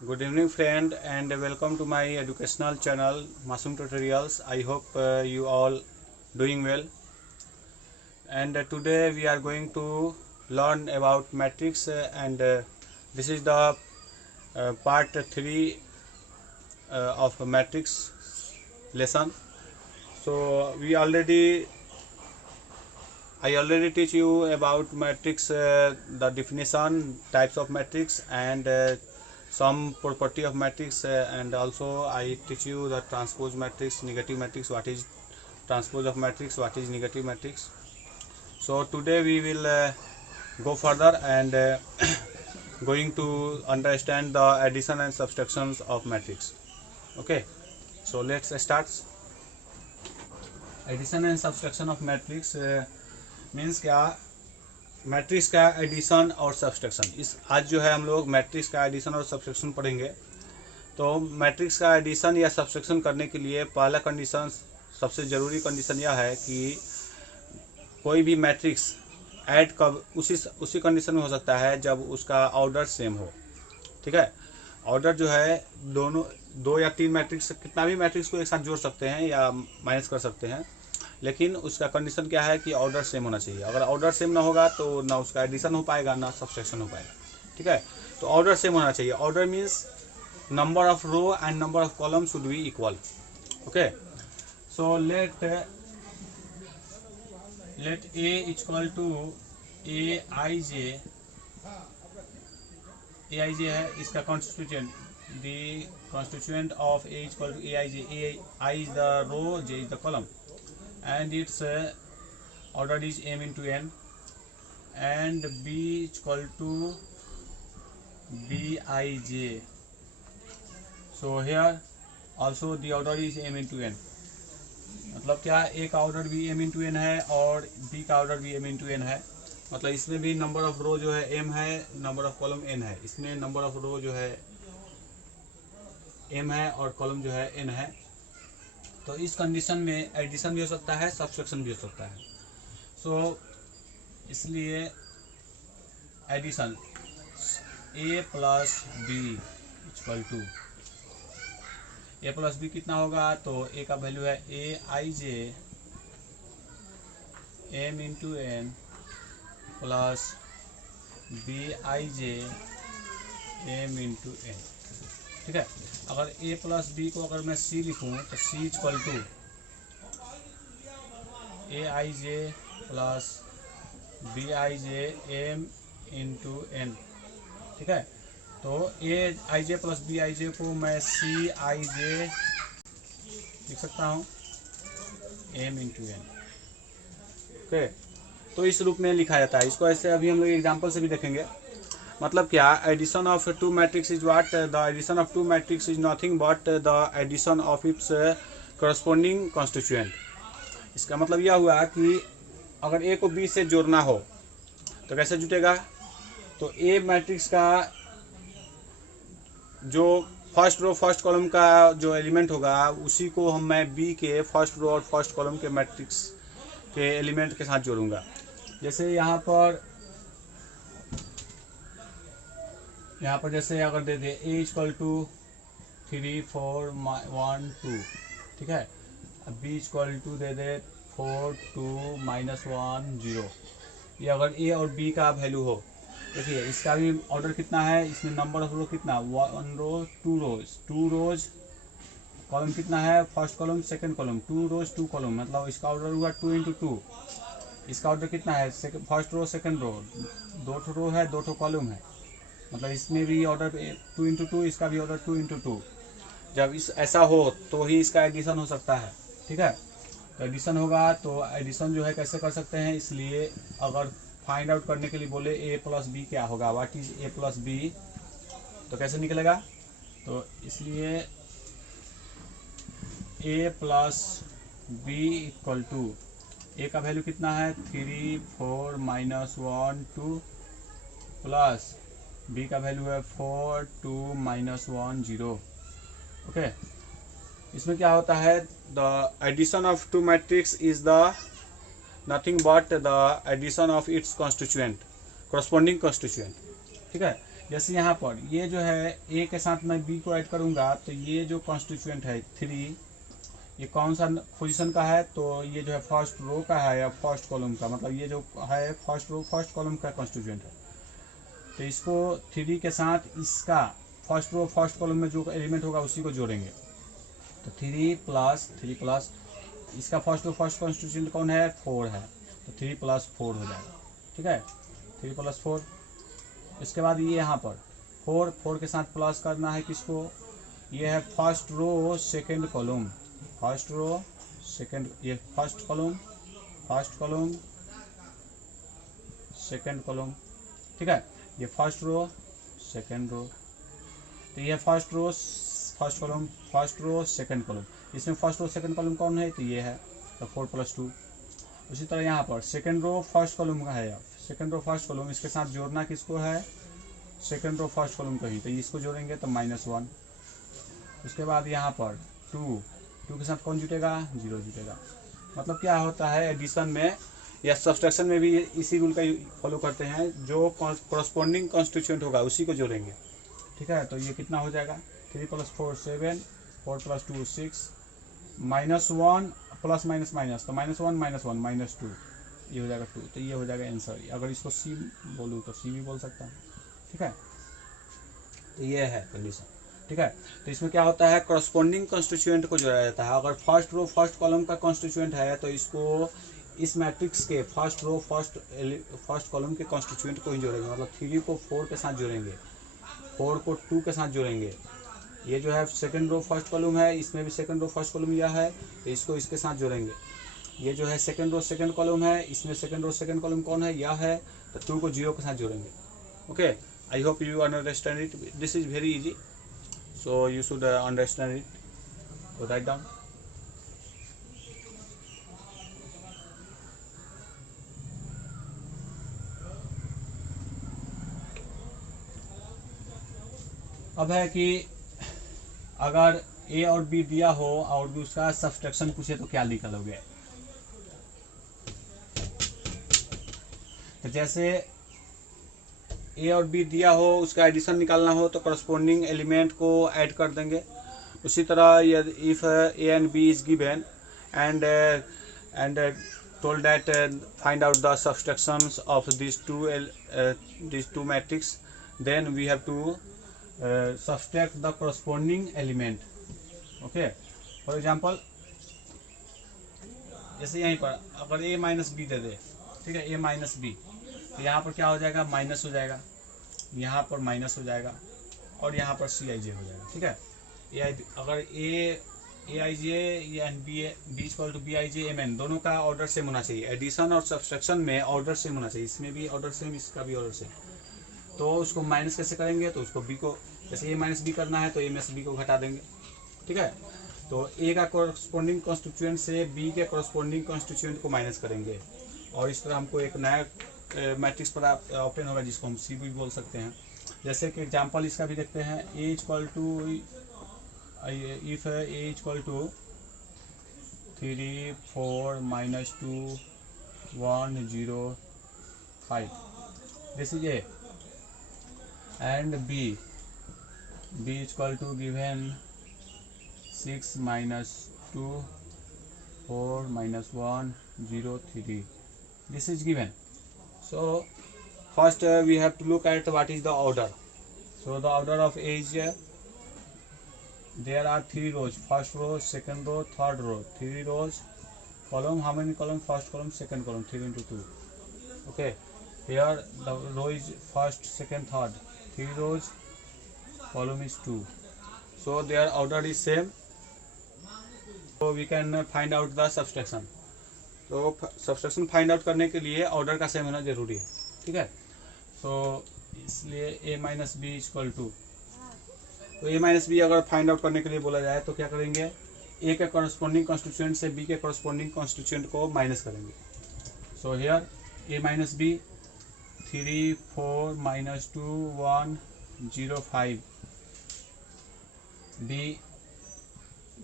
Good evening friend and welcome to my educational channel Masum Tutorials. I hope you all doing well, and today we are going to learn about matrix and this is the part 3 of matrix lesson. So I already teach you about matrix, the definition, types of matrix, and some property of matrix, and also I teach you the transpose matrix, negative matrix, what is transpose of matrix, what is negative matrix. So today we will go further and going to understand the addition and subtractions of matrix. Okay, so let's start. Addition and subtraction of matrix means क्या, matrix का addition और subtraction. इस आज जो है हम लोग matrix का एडिशन और सब्सट्रैक्शन पढ़ेंगे. तो मैट्रिक्स का एडिशन या सब्सट्रैक्शन करने के लिए पहला कंडीशन, सबसे ज़रूरी कंडीशन यह है कि कोई भी मैट्रिक्स ऐड कब उसी कंडीशन में हो सकता है जब उसका ऑर्डर सेम हो. ठीक है, ऑर्डर जो है दोनों, 2 या 3 मैट्रिक्स, कितना भी मैट्रिक्स को एक साथ जोड़ सकते हैं या माइनस कर सकते हैं, लेकिन उसका कंडीशन क्या है कि ऑर्डर सेम होना चाहिए. अगर ऑर्डर सेम ना होगा तो ना उसका एडिशन हो पाएगा ना सब्सट्रैक्शन हो पाएगा. ठीक है, तो ऑर्डर सेम होना चाहिए. Order means number of row and number of column should be equal. Okay, so let A equal to A I J है इसका constituent. The constituent of A equal to A I J. A I is the row, J is the column, and its order is m into n, and b is equal to bij. So here also the order is m into n. मतलब क्या, a का order भी m into n है और b का order भी m into n है. मतलब इसमें भी नंबर ऑफ रो जो है m है, नंबर ऑफ कॉलम n है. इसमें नंबर ऑफ रो जो है m है और कॉलम जो है n है. तो इस कंडीशन में एडिशन भी हो सकता है, सब्सट्रैक्शन भी हो सकता है. सो इसलिए addition a plus B equal to, A plus B कितना होगा, तो a का वैल्यू है A I J M into N plus B I J M into N. ठीक है, अगर a प्लस बी को अगर मैं c लिखूँ तो c equal to A I j plus B I J M into N. ठीक है, तो ए आई जे प्लस बी आई जे को मैं सी आई जे लिख सकता हूँ एम इंटू एन. ओके, तो इस रूप में लिखा जाता है इसको. ऐसे अभी हम लोग एग्जाम्पल से भी देखेंगे. मतलब क्या, addition of two matrix is what, the addition of two matrix is nothing but the addition of its corresponding constituent. इसका मतलब यह हुआ कि अगर ए को बी से जोड़ना हो तो कैसे जुटेगा. तो ए मैट्रिक्स का जो फर्स्ट रो फर्स्ट कॉलम का जो एलिमेंट होगा उसी को मैं बी के फर्स्ट रो और फर्स्ट कॉलम के मैट्रिक्स के एलिमेंट के साथ जोड़ूंगा. जैसे यहाँ पर जैसे अगर दे दे ए इक्वल टू 3 4 1 2. ठीक है, बी इक्वल टू दे दे 4 2 -1 0. ये अगर ए और बी का वैल्यू हो, देखिए इसका भी ऑर्डर कितना है, इसमें नंबर ऑफ रो कितना, 1 रो 2 रोज, कॉलम कितना है, फर्स्ट कॉलम सेकंड कॉलम, 2 रोज 2 कॉलम. मतलब इसका ऑर्डर हुआ 2 into 2. इसका ऑर्डर कितना है, फर्स्ट रो सेकंड रो, 2 रो है 2 कॉलम है. मतलब इसमें भी ऑर्डर 2 into 2, इसका भी ऑर्डर 2 into 2. जब ऐसा हो तो ही इसका एडिशन हो सकता है. ठीक है, तो एडिशन होगा तो एडिशन जो है कैसे कर सकते हैं, इसलिए अगर फाइंड आउट करने के लिए बोले ए प्लस बी क्या होगा, what is A plus B, तो कैसे निकलेगा. तो इसलिए A plus B equal to, A का वैल्यू कितना है 3 4 -1 2 प्लस बी का वैल्यू है 4 2 -1 0. ओके, इसमें क्या होता है, the addition of two matrix is the nothing but the addition of its constituent, corresponding constituent. ठीक है, जैसे यहाँ पर ये जो है ए के साथ मैं बी को ऐड करूँगा तो ये जो कॉन्स्टिट्यूएंट है 3, ये कौन सा पोजीशन का है, तो ये जो है फर्स्ट रो का है या फर्स्ट कॉलम का, मतलब ये जो है फर्स्ट रो फर्स्ट कॉलम का कॉन्स्टिट्यूएंट है। तो इसको 3 के साथ इसका फर्स्ट रो फर्स्ट कॉलम में जो एलिमेंट होगा उसी को जोड़ेंगे। तो 3 प्लस इसका फर्स्ट रो फर्स्ट कॉन्स्टिट्यूएंट कौन है, 4 है, तो 3 + 4 हो जाएगा। ठीक है, 3 + 4। इसके बाद ये यहाँ पर 4 के साथ प्लस करना है किसको, ये है first row second column, first row second, ये फर्स्ट कॉलम सेकंड कॉलम। ठीक है, ये फर्स्ट रो सेकंड रो, तो ये first row first column first row second column. इसमें फर्स्ट रो सेकंड कॉलम कौन है, तो ये है, तो 4 + 2। उसी तरह यहाँ पर सेकंड रो फर्स्ट कॉलम का है, सेकंड रो फर्स्ट कॉलम, इसके साथ जोड़ना किसको है, सेकंड रो फर्स्ट कॉलम का ही, तो इसको जोड़ेंगे तो -1। उसके बाद यहाँ पर 2 के साथ कौन जुटेगा, 0 जुटेगा। मतलब क्या होता है एडिशन में या सब्सट्रैक्शन में भी इसी रूल का फॉलो करते हैं, जो कॉरस्पॉन्डिंग कॉन्स्टिट्यूएंट होगा उसी को जोड़ेंगे। ठीक है, तो ये कितना हो जाएगा, 3 + 4 7, 4 + 2 6, -1 प्लस माइनस माइनस, तो -1 -1 -2, ये हो जाएगा 2। तो ये हो जाएगा आंसर। अगर इसको सी बोलूँ तो सी भी बोल सकता हूँ। ठीक है, तो ये है कंडीशन। ठीक है, तो इसमें क्या होता है, कॉरस्पॉन्डिंग कॉन्स्टिट्यूएंट को जोड़ा जाता है। अगर फर्स्ट रो फर्स्ट कॉलम का कॉन्स्टिट्यूएंट है तो इसको इस मैट्रिक्स के फर्स्ट रो फर्स्ट कॉलम के कॉन्स्टिट्यूएंट को ही जोड़ेंगे। मतलब 3 को 4 के साथ जोड़ेंगे, 4 को 2 के साथ जोड़ेंगे। ये जो है सेकंड रो फर्स्ट कॉलम है, इसमें भी सेकंड रो फर्स्ट कॉलम यह है, तो इसको इसके साथ जोड़ेंगे। ये जो है सेकंड रो सेकंड कॉलम है, इसमें सेकंड रो सेकंड कॉलम कौन है, यह है, तो 2 को 0 के साथ जोड़ेंगे। Okay, I hope you understand it. This is very easy, so you should understand it. So write down. अब है कि अगर ए और बी दिया हो और उसका सब्सट्रैक्शन पूछे तो क्या निकालोगे। तो जैसे ए और बी दिया हो, उसका एडिशन निकालना हो तो करस्पॉन्डिंग एलिमेंट को ऐड कर देंगे। उसी तरह if A and B is given and told that find out the subtractions of these two matrix, then we have to subtract the corresponding element. Okay, for example जैसे यहीं पर अगर a - b दे दे, ठीक है, a - b, तो यहाँ पर क्या हो जाएगा, माइनस हो जाएगा, यहाँ पर माइनस हो जाएगा और यहाँ पर Cij हो जाएगा। ठीक है, अगर Aij and B = Bij Mn दोनों का ऑर्डर सेम होना चाहिए। एडिशन और सब्सट्रैक्शन में ऑर्डर सेम होना चाहिए, इसमें भी ऑर्डर सेम, इसका भी ऑर्डर सेम। तो उसको माइनस कैसे करेंगे, तो उसको B को, जैसे A - B करना है तो A में से B को घटा देंगे। ठीक है, तो A का कॉरस्पॉन्डिंग कॉन्स्टिट्यूएंट से B के कॉरस्पॉन्डिंग कॉन्स्टिट्यूएंट को माइनस करेंगे और इस तरह हमको एक नया मैट्रिक्स पर ओपन होगा जिसको हम C भी बोल सकते हैं। जैसे कि एग्जाम्पल इसका भी देखते हैं, A = if A = 3 4 -2 1 0 5, this is A, and B = given 6 -2 4 -1 0 3, this is given. So first we have to look at what is the order. So the order of A is there are 3 rows, first row, second row, third row, 3 rows, column, how many column, first column, second column, 3 into 2. Okay, here the row is first, second, third, 3 rows, column is 2, so their order is same, so we can find out the subtraction. तो subtraction find out करने के लिए order का same होना जरूरी है। ठीक है, तो इसलिए A - B = तो A - B अगर फाइंड आउट करने के लिए बोला जाए तो क्या करेंगे, A के कॉरस्पॉन्डिंग कॉन्स्टिट्यूएंट से B के कॉरस्पॉन्डिंग कॉन्स्टिट्यूएंट को माइनस करेंगे। So here A - B 3 4 -2 1 0 5,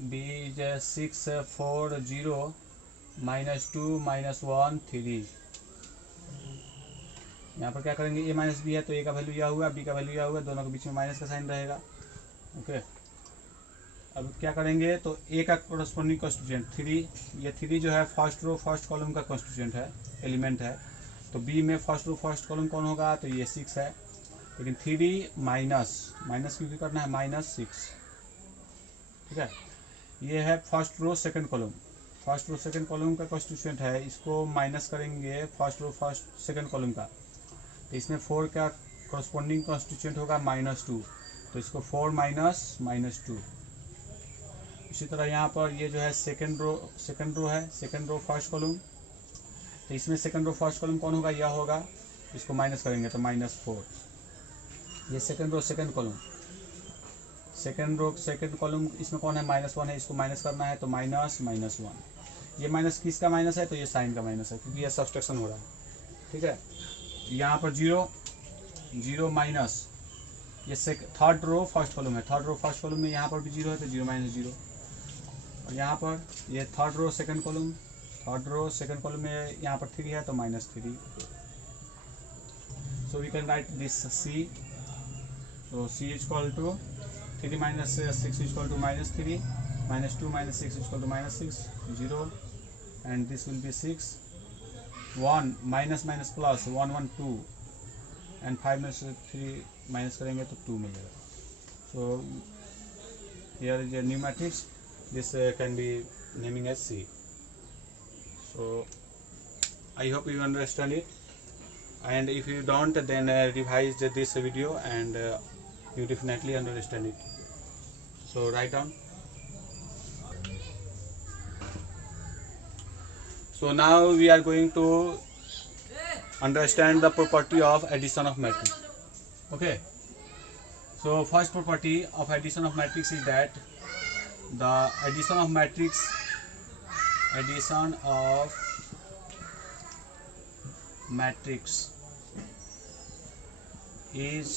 B is 6 4 0 -2 -1 3, यहाँ पर क्या करेंगे, ए माइनस बी है तो ए का वैल्यू यह हुआ, बी का वैल्यू यह हुआ, दोनों के बीच में माइनस का साइन रहेगा। ओके, अब क्या करेंगे, तो ए का कोरस्पोंडिंग कॉन्स्टिट्यूएंट 3, ये 3 जो है फर्स्ट रो फर्स्ट कॉलम का कॉन्स्टिट्यूएंट है, एलिमेंट है। तो बी में फर्स्ट रो फर्स्ट कॉलम कौन होगा, तो ये 6 है। लेकिन 3 माइनस क्योंकि करना है -6, ठीक है। ये है first row second column, first row second column का कॉन्स्टिट्यूएंट है, इसको माइनस करेंगे first row first second column का, तो इसमें 4 का कॉरस्पोंडिंग कॉन्स्टिट्यूएंट होगा -2, तो इसको 4 माइनस 2। इसी तरह यहाँ पर ये जो है सेकंड रो है, सेकंड रो फर्स्ट कॉलम, तो इसमें सेकंड रो फर्स्ट कॉलम कौन होगा, यह होगा, इसको माइनस करेंगे तो -4। ये second row second column, second row second column, इसमें कौन है, -1 है, इसको माइनस करना है तो -1। ये माइनस किसका माइनस है, तो ये साइन का माइनस है, क्योंकि ये सब्सट्रैक्शन हो रहा है, ठीक है। यहाँ पर 0 माइनस, ये थर्ड रो फर्स्ट कॉलम है, थर्ड रो फर्स्ट कॉलम में यहाँ पर भी 0 है तो 0 - 0। और यहाँ पर ये थर्ड रो सेकंड कॉलम में यहाँ पर 3 है तो -3। So we can write this C, so C is equal to 3 minus 6 is equal to -3, -2 minus 6 is equal to -6, 0, and this will be 6, 1 minus plus 1 1 2, and 5 minus 3 minus करेंगे तो 2 मिलेगा। So here is a new matrix, this can be naming as C. So I hope you understand it, and if you don't, then revise this video and you definitely understand it. So write down. So now we are going to understand the property of addition of matrix. Okay, so first property of addition of matrix is that the addition of matrix is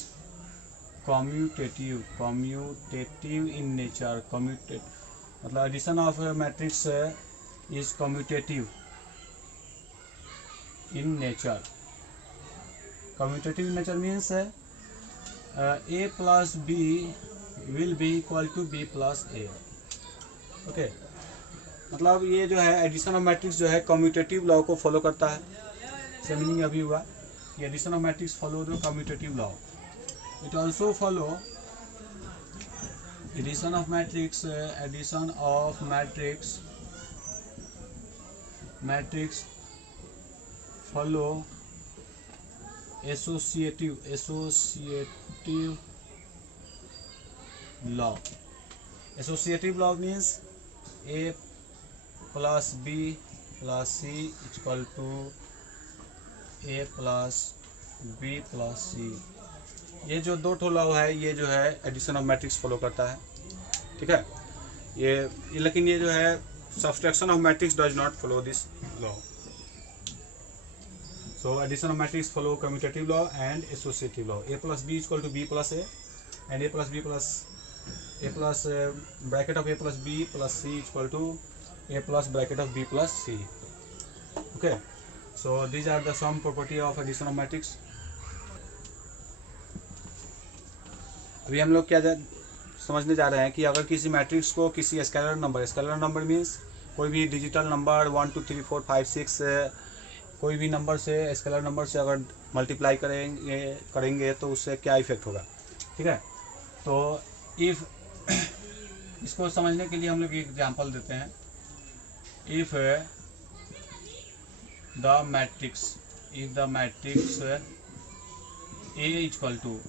commutative in nature। मतलब addition of matrix is commutative in nature। commutative in nature means A plus B will be equal to B plus A। Okay, मतलब ये जो है addition of matrix जो है commutative law को follow करता है। इसका मीनिंग अभी हुआ कि addition of matrix follow the commutative law. It also follow addition of matrix follow associative law. Associative law means A plus B plus C is equal to A plus B plus C। ये जो दो ठो law है, ये जो है addition of matrix follow करता है, ठीक है। ये लेकिन ये जो है subtraction of matrix does not follow this law. So addition of matrix follow commutative law and associative law. A plus B is equal to B plus A, and A plus B plus bracket of A plus B plus C is equal to A plus bracket of B plus C। Okay, so these are the some property of addition of matrix। अभी हम लोग क्या समझने जा रहे हैं कि अगर किसी मैट्रिक्स को किसी स्केलर नंबर मीन्स कोई भी डिजिटल नंबर 1 2 3 4 5 6 कोई भी नंबर से स्केलर नंबर से अगर मल्टीप्लाई करेंगे तो उससे क्या इफेक्ट होगा, ठीक है। तो इफ इसको समझने के लिए हम लोग एक एग्जांपल देते हैं। If the matrix A equal to,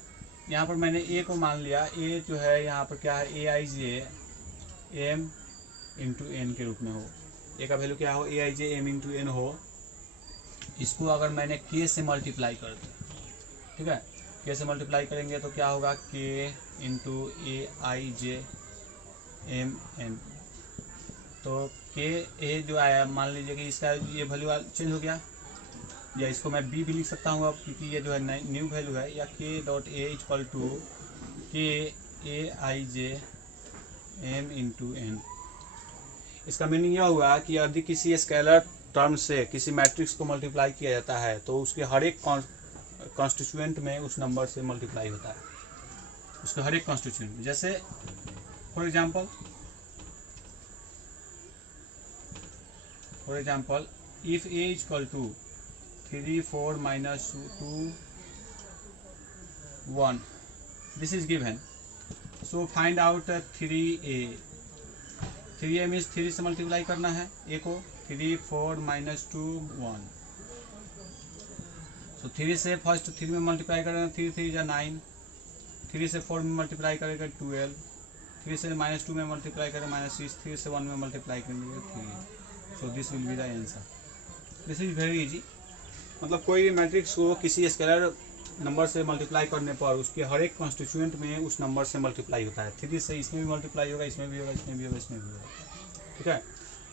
यहाँ पर मैंने A को मान लिया, A जो है यहाँ पर क्या है, Aij M इंटू N के रूप में हो। A का वैल्यू क्या हो, Aij M इंटू N हो। इसको अगर मैंने K से मल्टीप्लाई कर दिया, ठीक है, K से मल्टीप्लाई करेंगे तो क्या होगा, K into Aij M N। तो K A जो आया, मान लीजिए कि इसका ये वैल्यू चेंज हो गया, या इसको मैं B भी लिख सकता हूँ अब, क्योंकि ये जो है न्यू वैल्यू है। या K dot A equal to K Aij M into N। इसका मीनिंग यह हुआ कि यदि किसी स्केलर टर्म से किसी मैट्रिक्स को मल्टीप्लाई किया जाता है तो उसके हर एक कॉन्स्टिट्यूएंट में उस नंबर से मल्टीप्लाई होता है, उसके हर एक कॉन्स्टिट्यूएंट में। जैसे for example if A equal to 3 4 minus 2 1 this is given, so find out 3a। 3a means 3 से मल्टीप्लाई करना है a को, 3 4 माइनस 2 1। सो 3 से फर्स्ट 3 में मल्टीप्लाई करेगा 3 3 या 9, 3 से 4 में मल्टीप्लाई करेगा 12, 3 से -2 में मल्टीप्लाई करेगा -6, 3 से 1 में मल्टीप्लाई करेंगे 3। So this will be the answer. This is very easy. मतलब कोई भी मैट्रिक्स को किसी स्केलर नंबर से मल्टीप्लाई करने पर उसके हर एक कॉन्स्टिट्यूएंट में उस नंबर से मल्टीप्लाई होता है। 3 से इसमें भी मल्टीप्लाई होगा, इसमें भी होगा, इसमें भी होगा, इसमें भी होगा। ठीक है,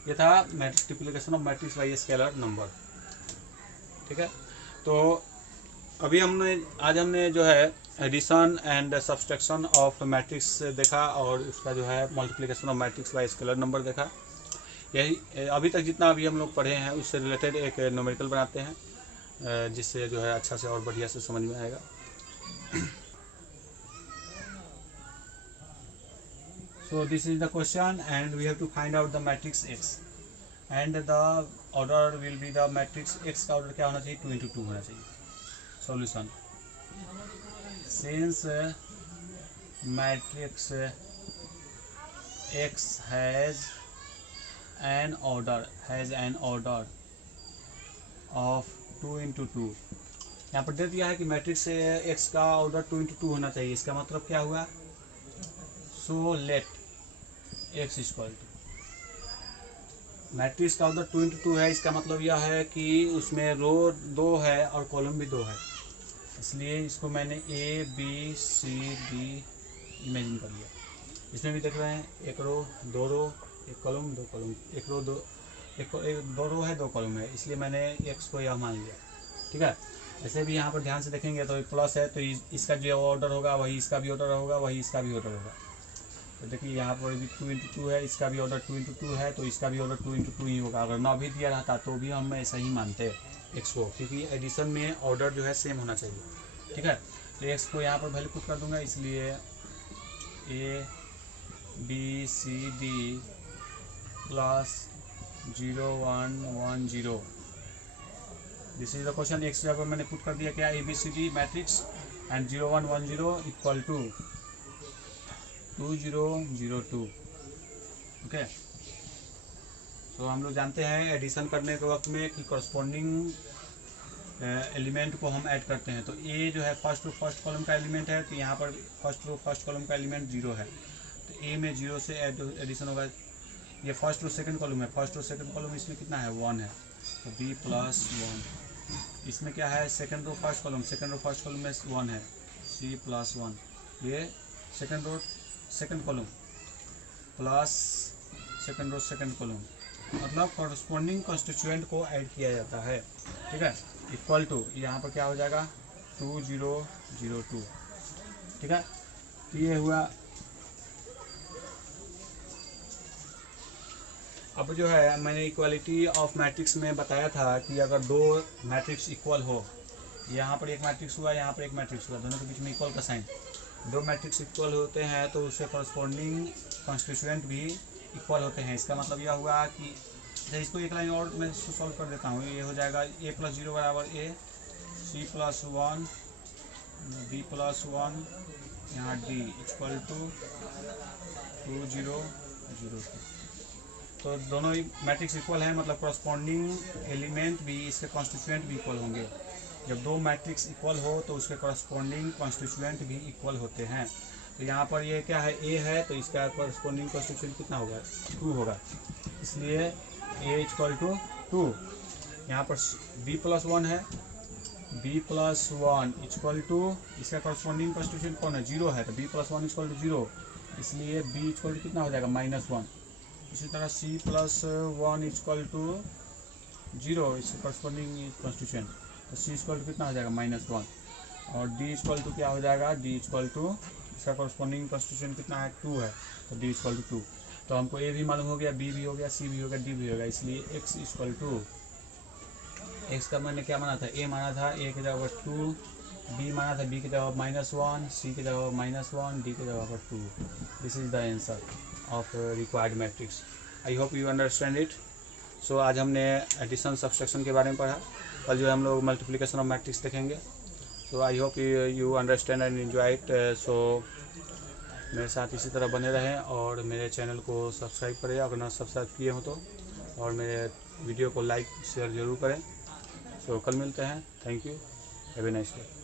ये था multiplication of matrix by scalar number. ठीक है, तो अभी आज हमने जो है addition and subtraction of matrix देखा और उसका जो है multiplication of matrix by scalar number देखा। यही अभी तक जितना अभी हम लोग पढ़े हैं उससे रिलेटेड एक न्यूमेरिकल बनाते हैं, जिससे जो है अच्छा से और बढ़िया से समझ में आएगा। So this is the question and we have to find out the matrix X and the order will be the matrix X का ऑर्डर क्या होना चाहिए, 2 × 2 होना चाहिए। Solution, since matrix X has an order of 2 × 2। यहाँ पर दे दिया है कि मैट्रिक्स एक्स का ऑर्डर 2 × 2 होना चाहिए। इसका मतलब क्या हुआ, so let X equal to, matrix का ऑर्डर 2 × 2 है, इसका मतलब यह है कि उसमें रो 2 है और कॉलम भी 2 है, इसलिए इसको मैंने A B C D imagine कर लिया। इसमें भी देख रहे हैं, एक रो 2 रो, एक कॉलम 2 कॉलम, एक रो 2 रो है 2 कॉलम है, इसलिए मैंने एक्स को यह मान लिया। ठीक है, ऐसे भी यहाँ पर ध्यान से देखेंगे तो प्लस है तो इसका जो ऑर्डर होगा वही इसका भी ऑर्डर होगा, वही इसका भी ऑर्डर होगा। तो देखिए यहाँ पर भी 2 × 2 है, इसका भी ऑर्डर 2 × 2 है, तो इसका भी ऑर्डर 2 × 2 ही होगा। अगर ना भी दिया रहता तो भी हम ऐसा ही मानते एक्स को, क्योंकि एडिशन में ऑर्डर जो है सेम होना चाहिए। ठीक है, तो एक्स को यहाँ पर वैल्यू पुट कर दूंगा, इसलिए A B C D plus 0 1 1 0। This is the question. X जगह पर मैंने पुट कर दिया क्या, ABCD matrix and 0 1 1 0 equal to 2 0 0 2। Okay, तो हम लोग जानते हैं एडिशन करने के वक्त में कि कॉरस्पॉन्डिंग एलिमेंट को हम ऐड करते हैं। तो ए जो है फर्स्ट कॉलम का एलिमेंट है, तो यहाँ पर फर्स्ट कॉलम का एलिमेंट 0 है, तो ए में 0 से एडिशन होगा। ये फर्स्ट रो सेकंड कॉलम है, फर्स्ट रो सेकंड कॉलम इसमें कितना है 1 है, तो b + 1। इसमें क्या है, सेकंड रो फर्स्ट कॉलम में 1 है, c + 1। ये second row second column plus second row second column, मतलब कॉरस्पॉन्डिंग कॉन्स्टिट्यूएंट को ऐड किया जाता है। ठीक है, इक्वल टू यहाँ पर क्या हो जाएगा 2 0 0 2। ठीक है, तो ये हुआ। अब जो है मैंने इक्वालिटी ऑफ मैट्रिक्स में बताया था कि अगर 2 मैट्रिक्स इक्वल हो, यहाँ पर एक मैट्रिक्स हुआ, यहाँ पर एक मैट्रिक्स हुआ, दोनों के बीच में इक्वल का साइन, 2 मैट्रिक्स इक्वल होते हैं तो उससे कॉरस्पॉन्डिंग कॉन्स्टिट्यूएंट भी इक्वल होते हैं। इसका मतलब यह हुआ कि इसको एक लाइन और मैं सॉल्व कर देता हूँ, ये हो जाएगा A + 0 बराबर A, C + 1 B + 1, यहाँ D इक्वल टू 2 0 0 2। तो दोनों ही मैट्रिक्स इक्वल है, मतलब कॉरस्पॉन्डिंग एलिमेंट भी इसके कॉन्स्टिट्यूएंट भी इक्वल होंगे। जब 2 मैट्रिक्स इक्वल हो तो उसके कॉरस्पॉन्डिंग कॉन्स्टिट्यूएंट भी इक्वल होते हैं। तो यहाँ पर ये क्या है, A है, तो इसका कॉरस्पॉन्डिंग कॉन्स्टिट्यूएंट कितना होगा 2 होगा, इसलिए A = 2। यहाँ पर B + 1 है, B + 1 इक्वल टू इसका कॉरस्पॉन्डिंग कॉन्स्टिट्यूएंट कौन है 0 है, तो B + 1 = 0, इसलिए B = कितना हो जाएगा -1। इसी तरह C + 1 इक्वल टू 0, इसका कॉरस्पॉन्डिंग कॉन्स्टिट्यूएंट, तो C = कितना हो जाएगा -1। और D = क्या हो जाएगा, D = इसका कॉरस्पॉन्डिंग कॉन्स्टिट्यूएंट कितना है 2 है, तो D = 2। तो हमको A भी मालूम हो गया, B भी हो गया, C भी हो गया, D भी हो गया, इसलिए x का मैंने क्या माना था, A माना था, A की जगह 2 बी माना था बी की जगह -1, सी की जगह -1, डी की जगह पर 2. This is the answer of required matrix. I hope you understand it. So आज हमने एडिशन सब्सट्रैक्शन के बारे में पढ़ा. कल जो है हम लोग मल्टीप्लिकेशन ऑफ मैट्रिक्स देखेंगे. So I hope you understand and enjoy it. So मेरे साथ इसी तरह बने रहें और मेरे चैनल को सब्सक्राइब करें अगर ना सब्सक्राइब किए हो तो, और मेरे वीडियो को लाइक शेयर ज़रूर करें. सो कल मिलते हैं. Thank you. Have a nice day.